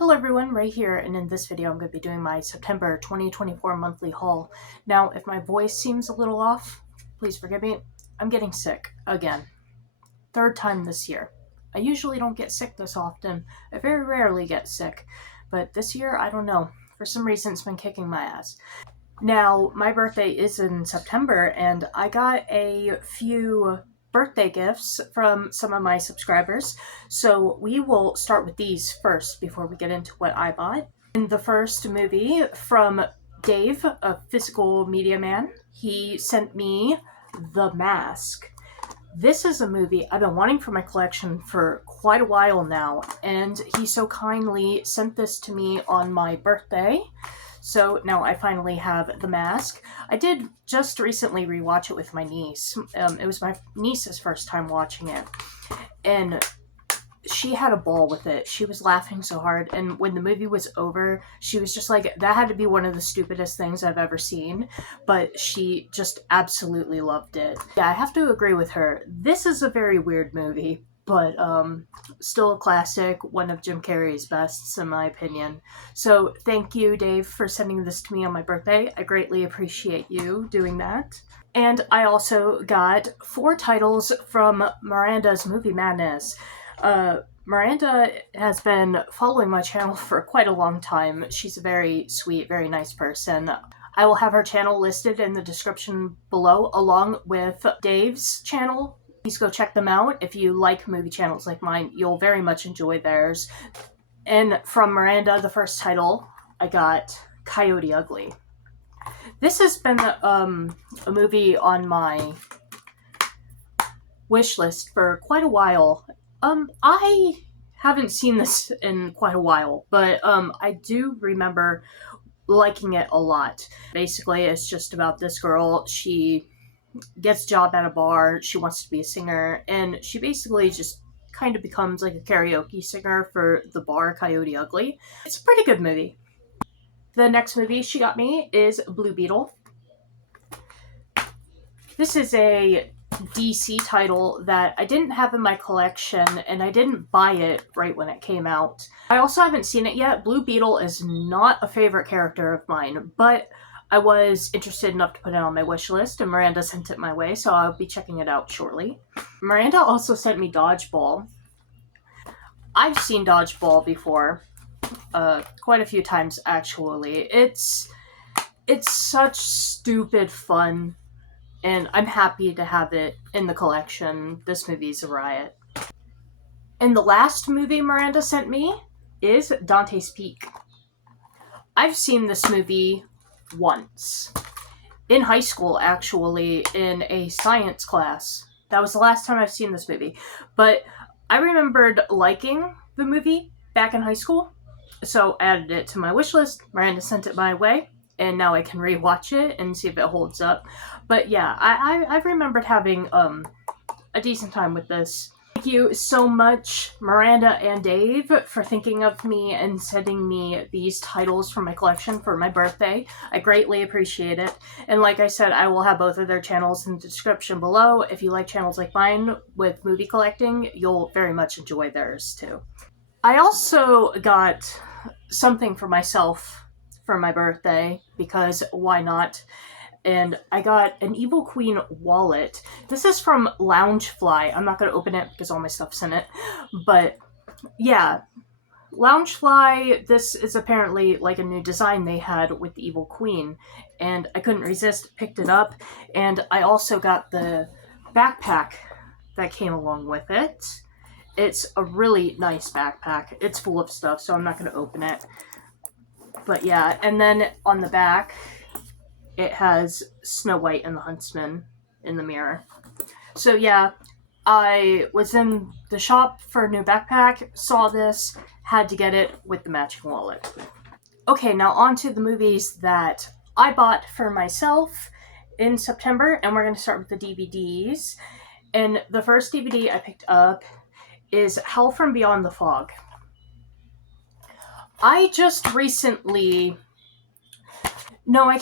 Hello everyone, Ray here, and in this video I'm going to be doing my September 2024 monthly haul. Now, if my voice seems a little off, please forgive me. I'm getting sick, again. Third time this year. I usually don't get sick this often. I very rarely get sick, but this year, I don't know. For some reason, it's been kicking my ass. Now, my birthday is in September, and I got a few birthday gifts from some of my subscribers. So we will start with these first before we get into what I bought. In the first movie from Dave, a physical media man, he sent me The Mask. This is a movie I've been wanting for my collection for quite a while now, and he so kindly sent this to me on my birthday. So now I finally have The Mask. I did just recently rewatch it with my niece. It was my niece's first time watching it. And she had a ball with it. She was laughing so hard. And when the movie was over, she was just like, that had to be one of the stupidest things I've ever seen. But she just absolutely loved it. Yeah, I have to agree with her. This is a very weird movie, but still a classic, one of Jim Carrey's bests in my opinion. So thank you, Dave, for sending this to me on my birthday. I greatly appreciate you doing that. And I also got 4 titles from Miranda's Movie Madness. Miranda has been following my channel for quite a long time. She's a very sweet, very nice person. I will have her channel listed in the description below, along with Dave's channel. Please go check them out. If you like movie channels like mine, you'll very much enjoy theirs. And from Miranda, the first title, I got Coyote Ugly. This has been a movie on my wish list for quite a while. I haven't seen this in quite a while, but I do remember liking it a lot. Basically, it's just about this girl. She gets a job at a bar, she wants to be a singer, and she basically just kind of becomes like a karaoke singer for the bar Coyote Ugly. It's a pretty good movie. The next movie she got me is Blue Beetle. This is a DC title that I didn't have in my collection, and I didn't buy it right when it came out. I also haven't seen it yet. Blue Beetle is not a favorite character of mine, but I was interested enough to put it on my wish list, and Miranda sent it my way, so I'll be checking it out shortly. Miranda also sent me Dodgeball. I've seen Dodgeball before, quite a few times actually. It's such stupid fun, and I'm happy to have it in the collection. This movie's a riot. And the last movie Miranda sent me is Dante's Peak. I've seen this movie once. In high school, actually, in a science class. That was the last time I've seen this movie. But I remembered liking the movie back in high school, so I added it to my wish list. Miranda sent it my way, and now I can rewatch it and see if it holds up. But yeah, I've remembered having a decent time with this. Thank you so much, Miranda and Dave, for thinking of me and sending me these titles from my collection for my birthday. I greatly appreciate it. And like I said, I will have both of their channels in the description below. If you like channels like mine with movie collecting, you'll very much enjoy theirs too. I also got something for myself for my birthday, because why not? And I got an Evil Queen wallet. This is from Loungefly. I'm not going to open it because all my stuff's in it. But yeah, Loungefly, this is apparently like a new design they had with the Evil Queen. And I couldn't resist, picked it up. And I also got the backpack that came along with it. It's a really nice backpack. It's full of stuff, so I'm not going to open it. But yeah, and then on the back, it has Snow White and the Huntsman in the mirror. So yeah, I was in the shop for a new backpack, saw this, had to get it with the matching wallet. Okay, now on to the movies that I bought for myself in September, and we're going to start with the DVDs. And the first DVD I picked up is Hell from Beyond the Fog. I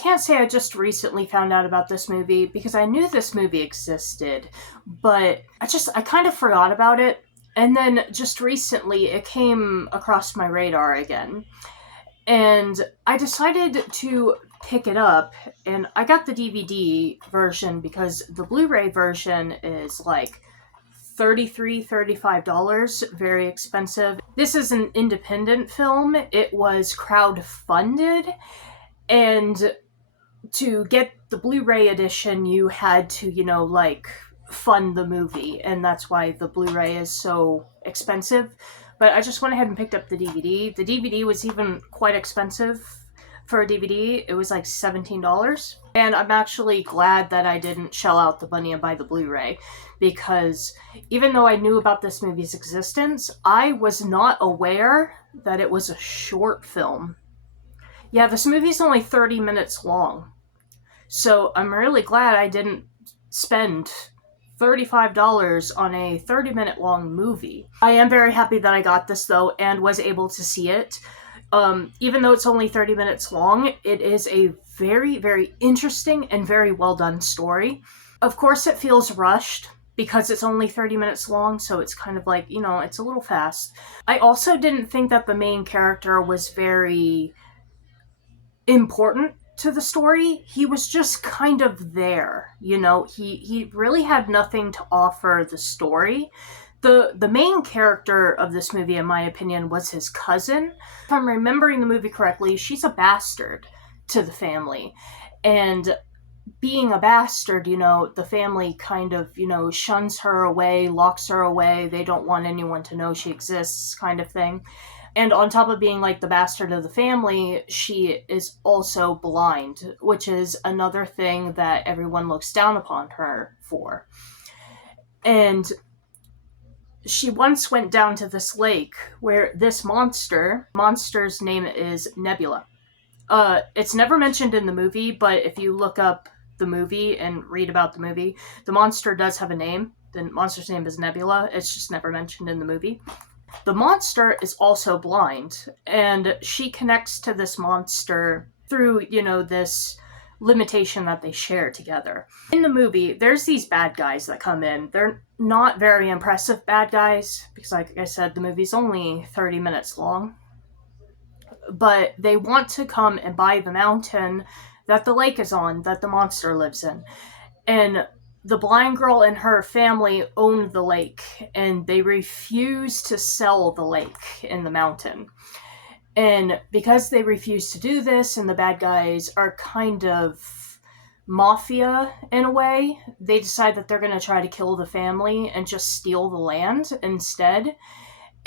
can't say I just recently found out about this movie, because I knew this movie existed, but I kind of forgot about it, And then just recently, it came across my radar again. And I decided to pick it up, and I got the DVD version because the Blu-ray version is like $35, very expensive. This is an independent film. It was crowd-funded, and to get the Blu-ray edition, you had to, fund the movie, and that's why the Blu-ray is so expensive. But I just went ahead and picked up the DVD. The DVD was even quite expensive for a DVD. It was like $17. And I'm actually glad that I didn't shell out the money and buy the Blu-ray, because even though I knew about this movie's existence, I was not aware that it was a short film. Yeah, this movie's only 30 minutes long. So I'm really glad I didn't spend $35 on a 30-minute long movie. I am very happy that I got this, though, and was able to see it. Even though it's only 30 minutes long, it is a very, very interesting and very well done story. Of course, it feels rushed because it's only 30 minutes long, so it's kind of like, it's a little fast. I also didn't think that the main character was very important to the story. He was just kind of there, he really had nothing to offer the story. The main character of this movie, in my opinion, was his cousin. If I'm remembering the movie correctly, she's a bastard to the family. And being a bastard, the family kind of, shuns her away, locks her away. They don't want anyone to know she exists, kind of thing. And on top of being like the bastard of the family, she is also blind, which is another thing that everyone looks down upon her for. And she once went down to this lake where this monster's name is Nebula. It's never mentioned in the movie, but if you look up the movie and read about the movie, the monster does have a name. The monster's name is Nebula. It's just never mentioned in the movie. The monster is also blind, and she connects to this monster through, this limitation that they share together. In the movie, there's these bad guys that come in. They're not very impressive bad guys, because like I said, the movie's only 30 minutes long. But they want to come and buy the mountain that the lake is on, that the monster lives in. And the blind girl and her family own the lake, and they refuse to sell the lake in the mountain. And because they refuse to do this, and the bad guys are kind of mafia in a way, they decide that they're going to try to kill the family and just steal the land instead.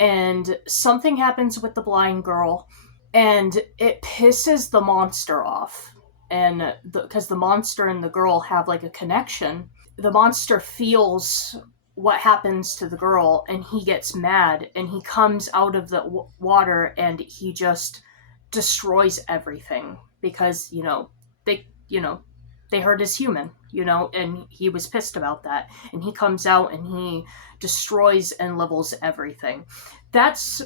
And something happens with the blind girl, and it pisses the monster off. And because the monster and the girl have like a connection, the monster feels what happens to the girl, and he gets mad, and he comes out of the water, and he just destroys everything because, they hurt his human, and he was pissed about that. And he comes out and he destroys and levels everything. That's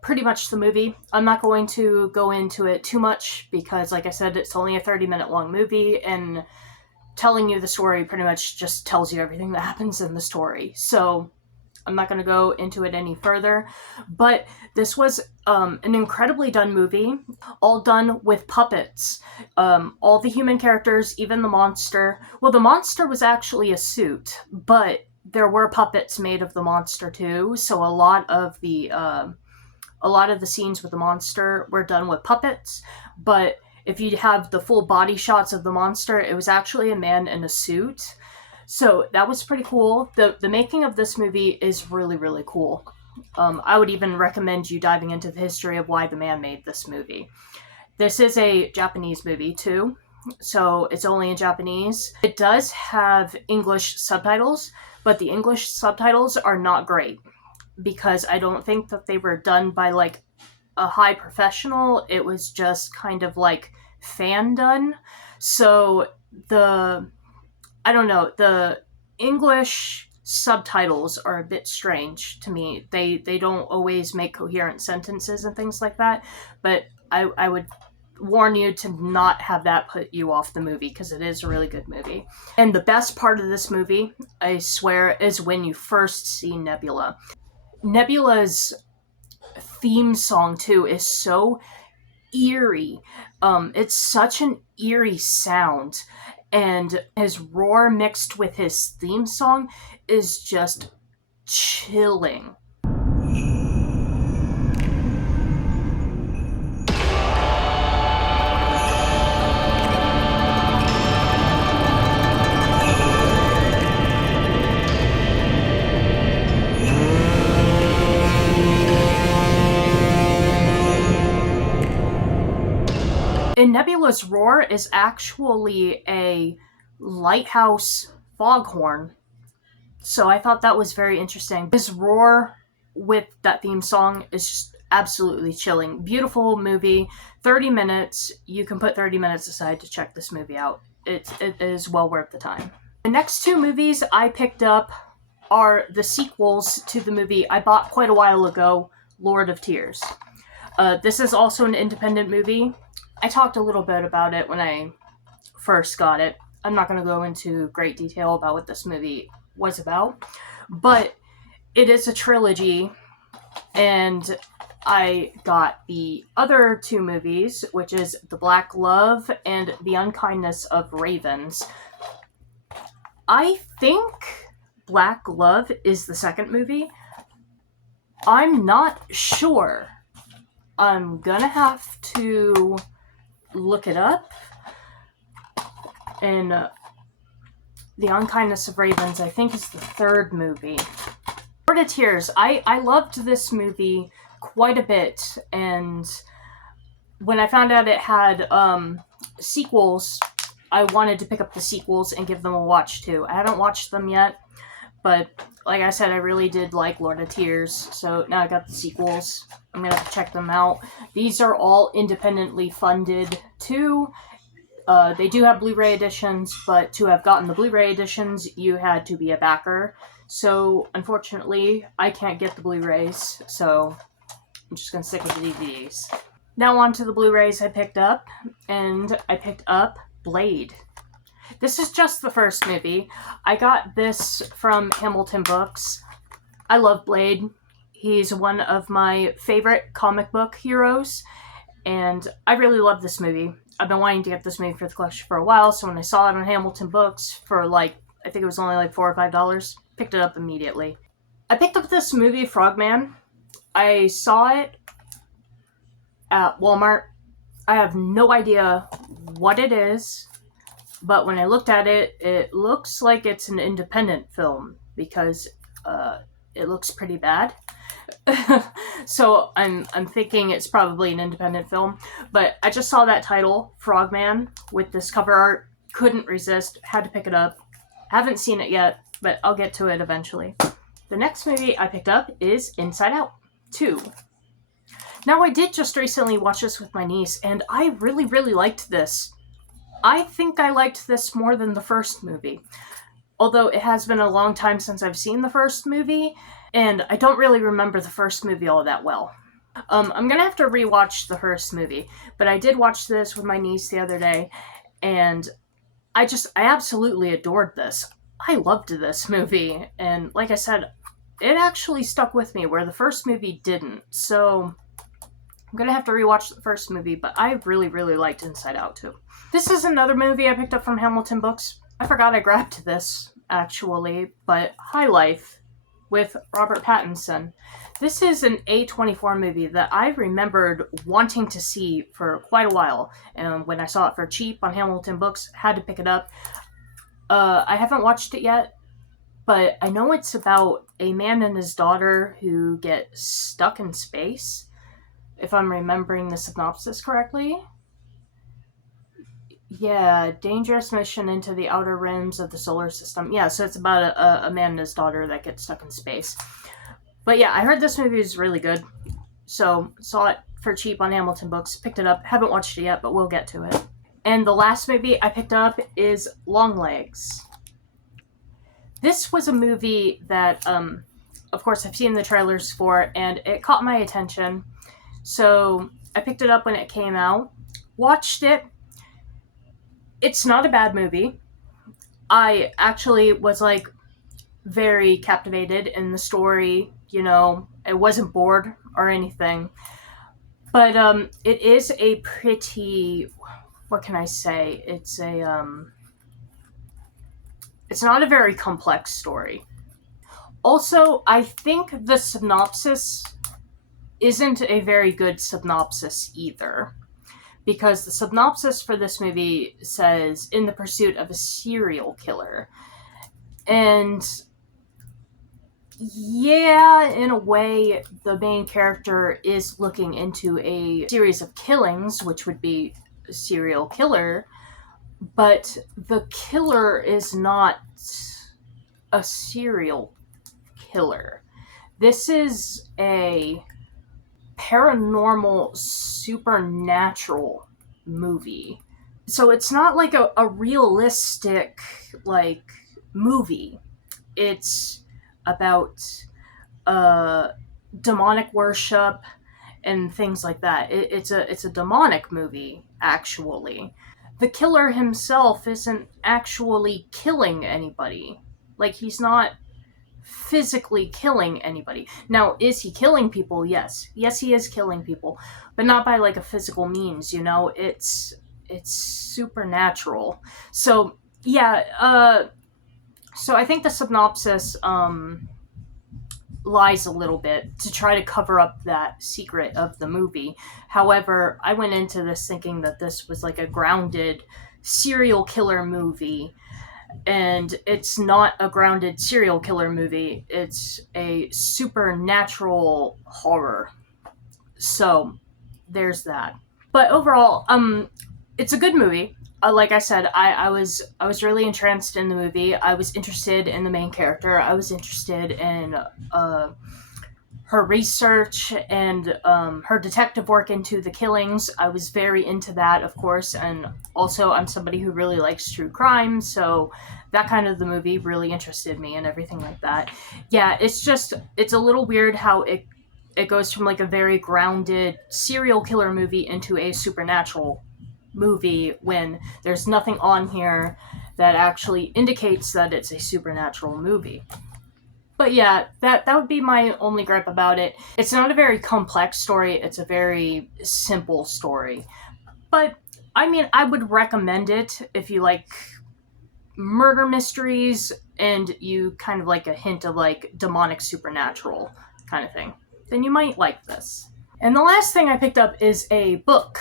pretty much the movie. I'm not going to go into it too much because, like I said, it's only a 30-minute long movie, and telling you the story pretty much just tells you everything that happens in the story. So I'm not going to go into it any further. But this was an incredibly done movie, all done with puppets. All the human characters, even the monster. Well, the monster was actually a suit, but there were puppets made of the monster too. So a lot of the scenes with the monster were done with puppets, but if you have the full body shots of the monster, it was actually a man in a suit. So that was pretty cool. The making of this movie is really, really cool. I would even recommend you diving into the history of why the man made this movie. This is a Japanese movie too, so it's only in Japanese. It does have English subtitles, but the English subtitles are not great because I don't think that they were done by like a high professional. It was just kind of like fan done. So the English subtitles are a bit strange to me. They don't always make coherent sentences and things like that, but I would warn you to not have that put you off the movie, because it is a really good movie. And the best part of this movie, I swear, is when you first see Nebula. Nebula's theme song, too, is so eerie. It's such an eerie sound. And his roar mixed with his theme song is just chilling. And Nebula's roar is actually a lighthouse foghorn. So I thought that was very interesting. His roar with that theme song is just absolutely chilling. Beautiful movie. 30 minutes. You can put 30 minutes aside to check this movie out. It is well worth the time. The next two movies I picked up are the sequels to the movie I bought quite a while ago, Lord of Tears. This is also an independent movie. I talked a little bit about it when I first got it. I'm not going to go into great detail about what this movie was about, but it is a trilogy, and I got the other two movies, which is The Black Love and The Unkindness of Ravens. I think Black Love is the second movie. I'm not sure. I'm gonna have to look it up. And The Unkindness of Ravens, I think, is the third movie. Lord of Tears, I loved this movie quite a bit, and when I found out it had sequels, I wanted to pick up the sequels and give them a watch too. I haven't watched them yet, but like I said, I really did like Lord of Tears, so now I got the sequels. I'm gonna have to check them out. These are all independently funded too. They do have Blu-ray editions, but to have gotten the Blu-ray editions, you had to be a backer. So, unfortunately, I can't get the Blu-rays, so I'm just going to stick with the DVDs. Now on to the Blu-rays I picked up, and I picked up Blade. This is just the first movie. I got this from Hamilton Books. I love Blade. He's one of my favorite comic book heroes, and I really love this movie. I've been wanting to get this movie for the collection for a while, so when I saw it on Hamilton Books for I think it was only $4 or $5, picked it up immediately. I picked up this movie, Frogman. I saw it at Walmart. I have no idea what it is, but when I looked at it, it looks like it's an independent film because it looks pretty bad. So I'm thinking it's probably an independent film, but I just saw that title, Frogman, with this cover art, couldn't resist, had to pick it up. Haven't seen it yet, but I'll get to it eventually. The next movie I picked up is Inside Out 2. Now, I did just recently watch this with my niece, and I really, really liked this. I think I liked this more than the first movie. Although it has been a long time since I've seen the first movie, and I don't really remember the first movie all that well. I'm gonna have to rewatch the first movie, but I did watch this with my niece the other day, and I absolutely adored this. I loved this movie, and like I said, it actually stuck with me where the first movie didn't, so I'm gonna have to rewatch the first movie, but I really, really liked Inside Out too. This is another movie I picked up from Hamilton Books. I forgot I grabbed this, actually, but High Life with Robert Pattinson. This is an A24 movie that I remembered wanting to see for quite a while, and when I saw it for cheap on Hamilton Books, had to pick it up. I haven't watched it yet, but I know it's about a man and his daughter who get stuck in space, if I'm remembering the synopsis correctly. Yeah, dangerous mission into the outer rims of the solar system. Yeah, so it's about a man and his daughter that get stuck in space. But yeah, I heard this movie is really good. So, saw it for cheap on Hamilton Books, picked it up. Haven't watched it yet, but we'll get to it. And the last movie I picked up is Longlegs. This was a movie that, of course, I've seen the trailers for, and it caught my attention. So, I picked it up when it came out. Watched it. It's not a bad movie. I actually was like very captivated in the story. You know, I wasn't bored or anything. But it is a pretty, what can I say? It's not a very complex story. Also, I think the synopsis isn't a very good synopsis either. Because the synopsis for this movie says, in the pursuit of a serial killer. And yeah, in a way, the main character is looking into a series of killings, which would be a serial killer, but the killer is not a serial killer. This is a paranormal, supernatural movie. So it's not like a realistic, like, movie. It's about demonic worship and things like that. It's a demonic movie, actually. The killer himself isn't actually killing anybody. Like, he's not physically killing anybody. Now, is he killing people? Yes. Yes, he is killing people, but not by like a physical means, you know? It's supernatural. So, yeah, so I think the synopsis lies a little bit to try to cover up that secret of the movie. However, I went into this thinking that this was like a grounded serial killer movie, and it's not a grounded serial killer movie. It's a supernatural horror. So, there's that. But overall, it's a good movie. Like I said, I was really entranced in the movie. I was interested in the main character. I was interested in her research and her detective work into the killings. I was very into that, of course, and also I'm somebody who really likes true crime, so that kind of the movie really interested me and everything like that. Yeah, it's a little weird how it goes from like a very grounded serial killer movie into a supernatural movie when there's nothing on here that actually indicates that it's a supernatural movie. But yeah, that would be my only gripe about it. It's not a very complex story, it's a very simple story. But I mean, I would recommend it if you like murder mysteries and you kind of like a hint of like demonic supernatural kind of thing. Then you might like this. And the last thing I picked up is a book,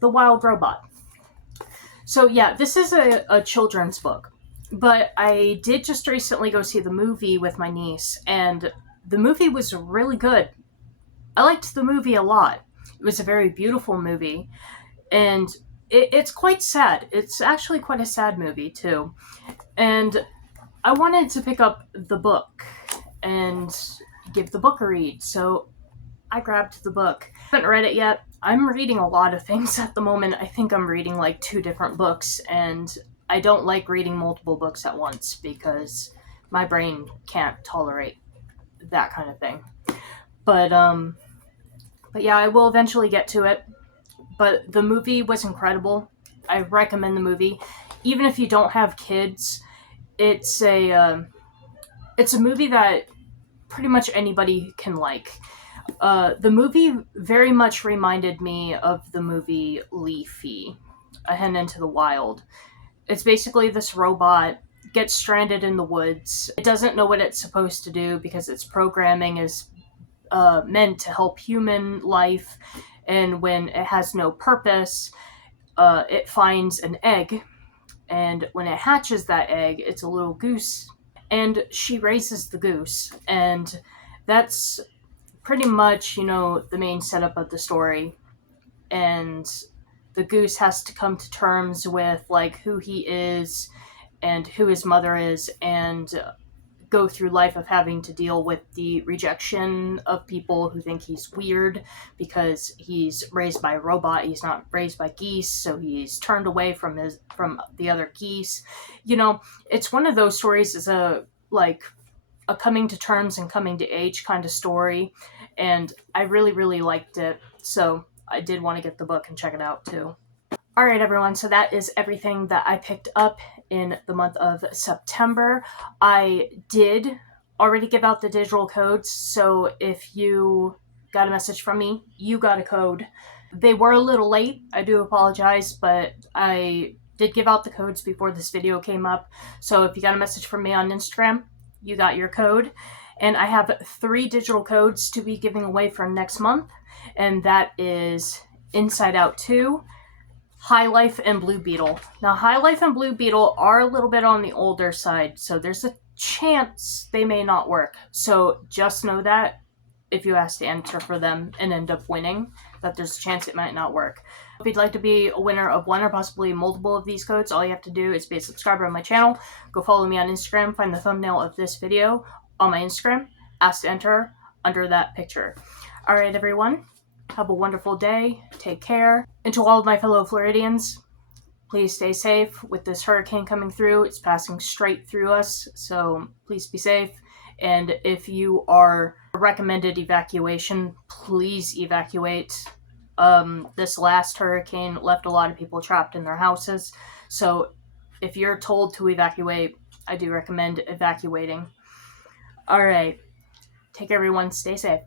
The Wild Robot. So yeah, this is a children's book. But I did just recently go see the movie with my niece, and the movie was really good. I liked the movie a lot. It was a very beautiful movie, and it's quite sad. It's actually quite a sad movie, too. And I wanted to pick up the book and give the book a read, so I grabbed the book. I haven't read it yet. I'm reading a lot of things at the moment. I think I'm reading like 2 different books, and I don't like reading multiple books at once because my brain can't tolerate that kind of thing. But yeah, I will eventually get to it. But the movie was incredible. I recommend the movie, even if you don't have kids. It's a movie that pretty much anybody can like. The movie very much reminded me of the movie Leafy, A Hen into the Wild. It's basically this robot gets stranded in the woods. It doesn't know what it's supposed to do because its programming is meant to help human life, and when it has no purpose, it finds an egg, and when it hatches that egg, it's a little goose, and she raises the goose, and that's pretty much, you know, the main setup of the story. And the goose has to come to terms with like who he is and who his mother is, and go through life of having to deal with the rejection of people who think he's weird because he's raised by a robot. He's not raised by geese, so he's turned away from the other geese. You know, it's one of those stories. Is a coming to terms and coming to age kind of story, and I really liked it. So I did want to get the book and check it out too. Alright everyone, so that is everything that I picked up in the month of September. I did already give out the digital codes, so if you got a message from me, you got a code. They were a little late, I do apologize, but I did give out the codes before this video came up, so if you got a message from me on Instagram, you got your code. And I have 3 digital codes to be giving away for next month, and that is Inside Out 2, High Life, and Blue Beetle. Now, High Life and Blue Beetle are a little bit on the older side, so there's a chance they may not work. So just know that if you ask to enter for them and end up winning, that there's a chance it might not work. If you'd like to be a winner of one or possibly multiple of these codes, all you have to do is be a subscriber on my channel, go follow me on Instagram, find the thumbnail of this video on my Instagram, ask to enter under that picture. Alright everyone, have a wonderful day, take care, and to all of my fellow Floridians, please stay safe with this hurricane coming through. It's passing straight through us, so please be safe. And if you are recommended evacuation, please evacuate. This last hurricane left a lot of people trapped in their houses, so if you're told to evacuate, I do recommend evacuating. Alright, take care everyone, stay safe.